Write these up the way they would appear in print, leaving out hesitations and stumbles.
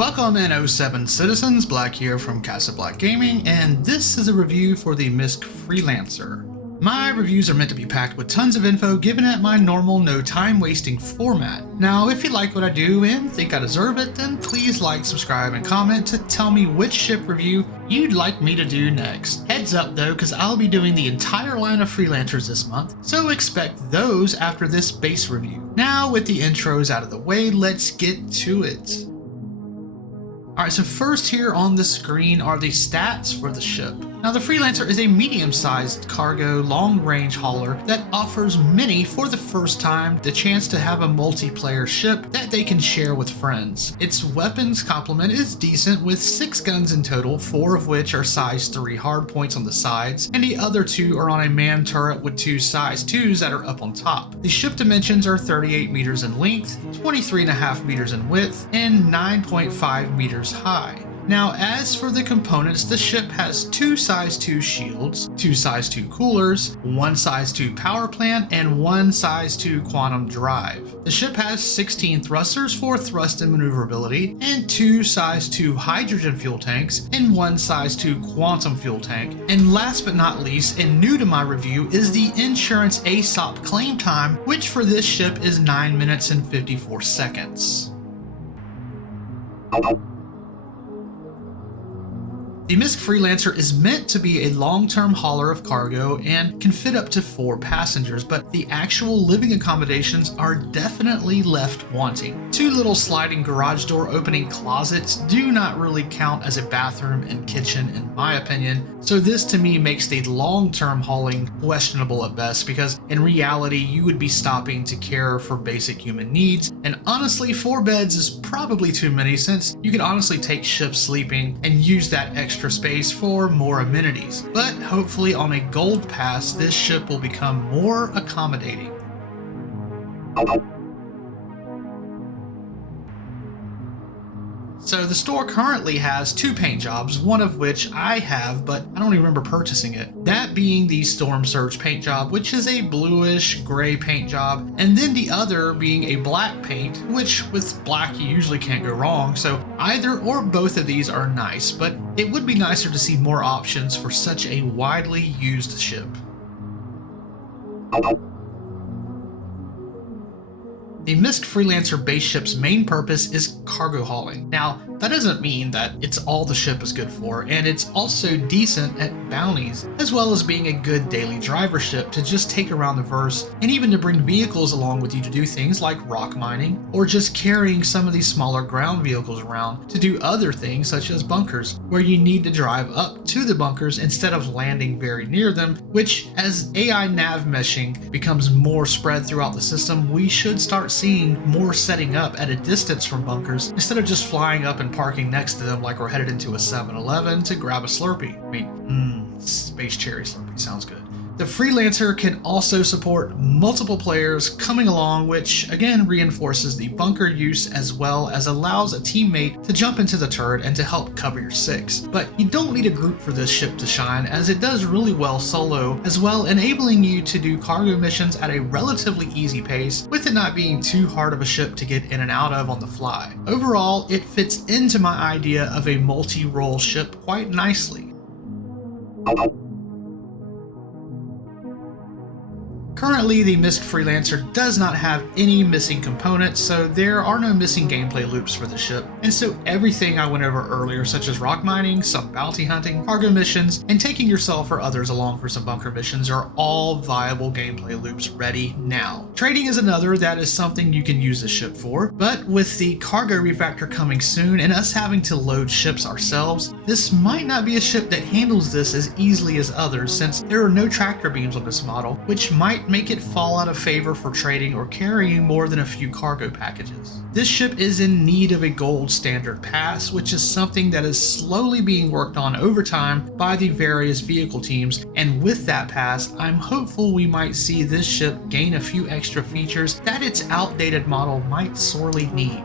Welcome N07 citizens, Black here from Casa Black Gaming, and this is a review for the MISC Freelancer. My reviews are meant to be packed with tons of info given at my normal no time wasting format. Now if you like what I do and think I deserve it, then please like, subscribe, and comment to tell me which ship review you'd like me to do next. Heads up though, because I'll be doing the entire line of Freelancers this month, so expect those after this base review. Now with the intros out of the way, let's get to it. Alright, so first here on the screen are the stats for the ship. Now the Freelancer is a medium-sized cargo long-range hauler that offers many for the first time the chance to have a multiplayer ship that they can share with friends. Its weapons complement is decent with 6 guns in total, 4 of which are size 3 hardpoints on the sides, and the other 2 are on a man turret with 2 size 2s that are up on top. The ship dimensions are 38 meters in length, 23.5 meters in width, and 9.5 meters high. Now as for the components, the ship has 2 size 2 shields, 2 size 2 coolers, 1 size 2 power plant, and 1 size 2 quantum drive. The ship has 16 thrusters for thrust and maneuverability, and 2 size 2 hydrogen fuel tanks, and 1 size 2 quantum fuel tank. And last but not least, and new to my review, is the insurance ASOP claim time, which for this ship is 9 minutes and 54 seconds. The MISC Freelancer is meant to be a long-term hauler of cargo and can fit up to 4 passengers, but the actual living accommodations are definitely left wanting. 2 little sliding garage door opening closets do not really count as a bathroom and kitchen in my opinion, so this to me makes the long-term hauling questionable at best, because in reality you would be stopping to care for basic human needs, and honestly 4 beds is probably too many, since you could honestly take ships sleeping and use that extra space for more amenities. But hopefully on a gold pass this ship will become more accommodating. So the store currently has 2 paint jobs, one of which I have, but I don't even remember purchasing it. That being the Storm Surge paint job, which is a bluish gray paint job, and then the other being a black paint, which with black you usually can't go wrong, so either or both of these are nice, but it would be nicer to see more options for such a widely used ship. The MISC Freelancer base ship's main purpose is cargo hauling. Now, that doesn't mean that it's all the ship is good for, and it's also decent at bounties, as well as being a good daily driver ship to just take around the verse, and even to bring vehicles along with you to do things like rock mining, or just carrying some of these smaller ground vehicles around to do other things such as bunkers, where you need to drive up to the bunkers instead of landing very near them, which as AI nav meshing becomes more spread throughout the system, we should start seeing more setting up at a distance from bunkers instead of just flying up and parking next to them like we're headed into a 7-Eleven to grab a Slurpee. I mean, Space Cherry Slurpee sounds good. The Freelancer can also support multiple players coming along, which again reinforces the bunker use as well as allows a teammate to jump into the turret and to help cover your 6. But you don't need a group for this ship to shine, as it does really well solo as well, enabling you to do cargo missions at a relatively easy pace with it not being too hard of a ship to get in and out of on the fly. Overall, it fits into my idea of a multi-role ship quite nicely. Currently, the MISC Freelancer does not have any missing components, so there are no missing gameplay loops for the ship, and so everything I went over earlier, such as rock mining, some bounty hunting, cargo missions, and taking yourself or others along for some bunker missions are all viable gameplay loops ready now. Trading is another that is something you can use the ship for, but with the cargo refactor coming soon and us having to load ships ourselves, this might not be a ship that handles this as easily as others, since there are no tractor beams on this model, which might make it fall out of favor for trading or carrying more than a few cargo packages. This ship is in need of a gold standard pass, which is something that is slowly being worked on over time by the various vehicle teams, and with that pass, I'm hopeful we might see this ship gain a few extra features that its outdated model might sorely need.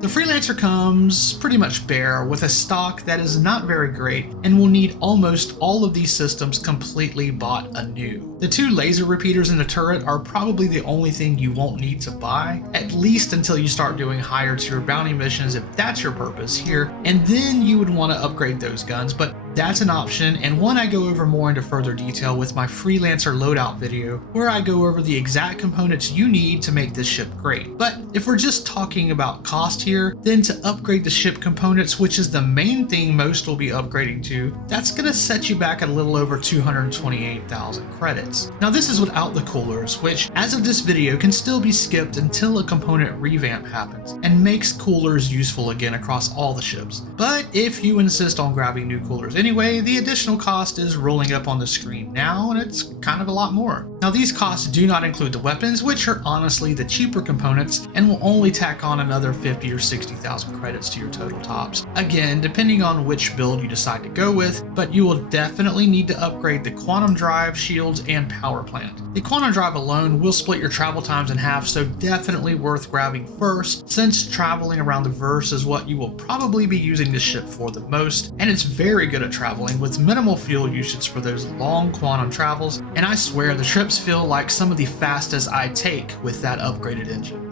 The Freelancer comes pretty much bare with a stock that is not very great and will need almost all of these systems completely bought anew. The 2 laser repeaters in the turret are probably the only thing you won't need to buy, at least until you start doing higher tier bounty missions if that's your purpose here, and then you would want to upgrade those guns, but that's an option and one I go over more into further detail with my Freelancer loadout video, where I go over the exact components you need to make this ship great. But if we're just talking about cost here, then to upgrade the ship components, which is the main thing most will be upgrading to, that's going to set you back at a little over 228,000 credits. Now this is without the coolers, which as of this video can still be skipped until a component revamp happens, and makes coolers useful again across all the ships. But if you insist on grabbing new coolers anyway, the additional cost is rolling up on the screen now, and it's kind of a lot more. Now these costs do not include the weapons, which are honestly the cheaper components and will only tack on another 50 or 60,000 credits to your total tops. Again, depending on which build you decide to go with, but you will definitely need to upgrade the quantum drive, shields, and power plant. The quantum drive alone will split your travel times in half, so definitely worth grabbing first, since traveling around the verse is what you will probably be using this ship for the most, and it's very good at traveling with minimal fuel usage for those long quantum travels, and I swear the trips feel like some of the fastest I take with that upgraded engine.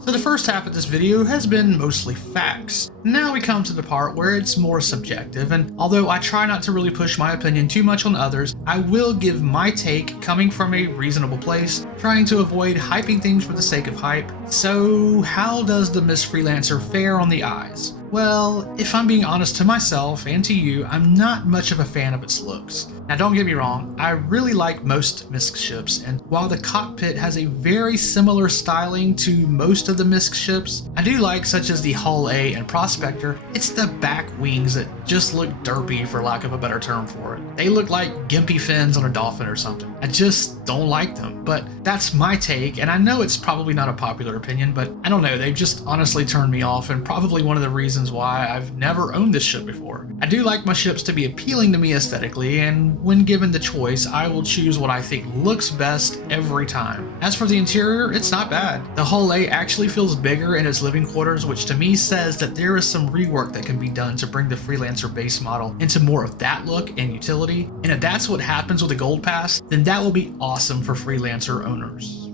So the first half of this video has been mostly facts. Now we come to the part where it's more subjective, and although I try not to really push my opinion too much on others, I will give my take coming from a reasonable place, trying to avoid hyping things for the sake of hype. So how does the MISC Freelancer fare on the eyes? Well, if I'm being honest to myself and to you, I'm not much of a fan of its looks. Now don't get me wrong, I really like most MISC ships, and while the cockpit has a very similar styling to most of the MISC ships, I do like such as the Hull A and Prospector, it's the back wings that just look derpy for lack of a better term for it. They look like gimpy fins on a dolphin or something. I just don't like them, but that's my take, and I know it's probably not a popular opinion, but I don't know, they've just honestly turned me off, and probably one of the reasons why I've never owned this ship before. I do like my ships to be appealing to me aesthetically, and when given the choice, I will choose what I think looks best every time. As for the interior, it's not bad. The Hull A actually feels bigger in its living quarters, which to me says that there is some rework that can be done to bring the Freelancer base model into more of that look and utility, and if that's what happens with the Gold Pass, then that will be awesome for Freelancer owners.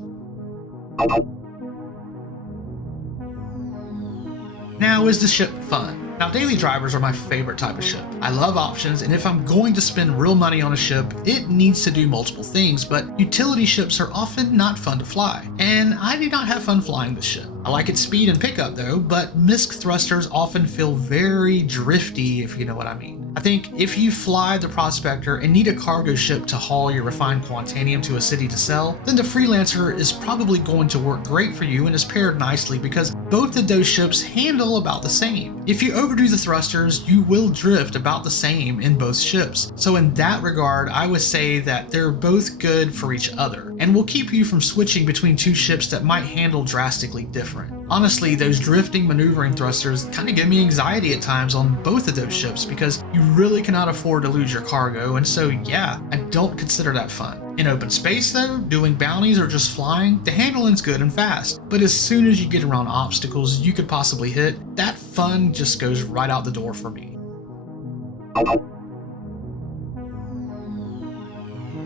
Now, is the ship fun? Now, daily drivers are my favorite type of ship. I love options, and if I'm going to spend real money on a ship, it needs to do multiple things, but utility ships are often not fun to fly, and I do not have fun flying this ship. I like its speed and pickup though, but MISC thrusters often feel very drifty, if you know what I mean. I think if you fly the Prospector and need a cargo ship to haul your refined quantanium to a city to sell, then the Freelancer is probably going to work great for you and is paired nicely because both of those ships handle about the same. If you overdo the thrusters, you will drift about the same in both ships. So in that regard, I would say that they're both good for each other and will keep you from switching between two ships that might handle drastically different. Honestly, those drifting maneuvering thrusters kind of give me anxiety at times on both of those ships because you really cannot afford to lose your cargo, and so yeah, I don't consider that fun. In open space though, doing bounties or just flying, the handling's good and fast, but as soon as you get around obstacles you could possibly hit, that fun just goes right out the door for me.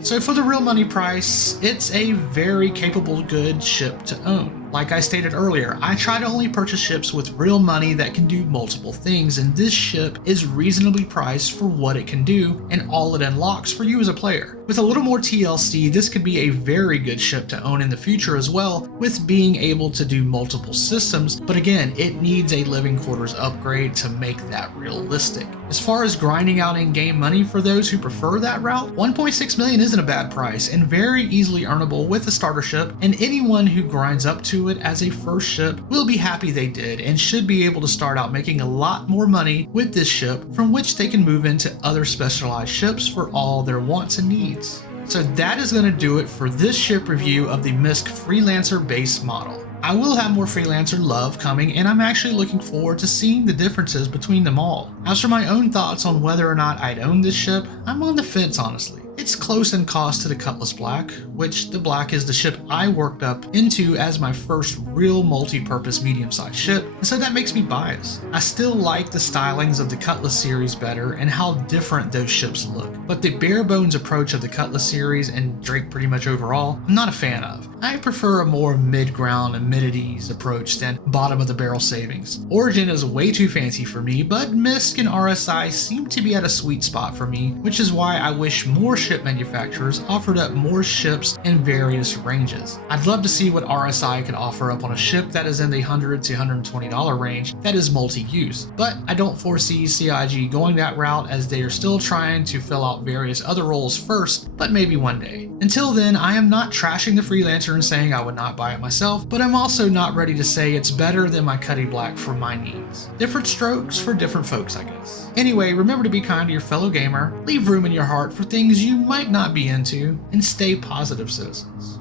So for the real money price, it's a very capable, good ship to own. Like I stated earlier, I try to only purchase ships with real money that can do multiple things, and this ship is reasonably priced for what it can do and all it unlocks for you as a player. With a little more TLC, this could be a very good ship to own in the future as well, with being able to do multiple systems, but again, it needs a living quarters upgrade to make that realistic. As far as grinding out in-game money for those who prefer that route, 1.6 million isn't a bad price and very easily earnable with a starter ship, and anyone who grinds up to it as a first ship will be happy they did and should be able to start out making a lot more money with this ship, from which they can move into other specialized ships for all their wants and needs. So that is going to do it for this ship review of the MISC Freelancer base model. I will have more Freelancer love coming, and I'm actually looking forward to seeing the differences between them all. As for my own thoughts on whether or not I'd own this ship, I'm on the fence honestly. It's close in cost to the Cutlass Black, which the Black is the ship I worked up into as my first real multi-purpose medium-sized ship, and so that makes me biased. I still like the stylings of the Cutlass series better and how different those ships look, but the bare-bones approach of the Cutlass series and Drake pretty much overall, I'm not a fan of. I prefer a more mid-ground amenities approach than bottom-of-the-barrel savings. Origin is way too fancy for me, but MISC and RSI seem to be at a sweet spot for me, which is why I wish more ship manufacturers offered up more ships in various ranges. I'd love to see what RSI could offer up on a ship that is in the $100 to $120 range that is multi-use, but I don't foresee CIG going that route as they are still trying to fill out various other roles first, but maybe one day. Until then, I am not trashing the Freelancer and saying I would not buy it myself, but I'm also not ready to say it's better than my Cutty Black for my needs. Different strokes for different folks, I guess. Anyway, remember to be kind to your fellow gamer, leave room in your heart for things you might not be into, and stay positive citizens.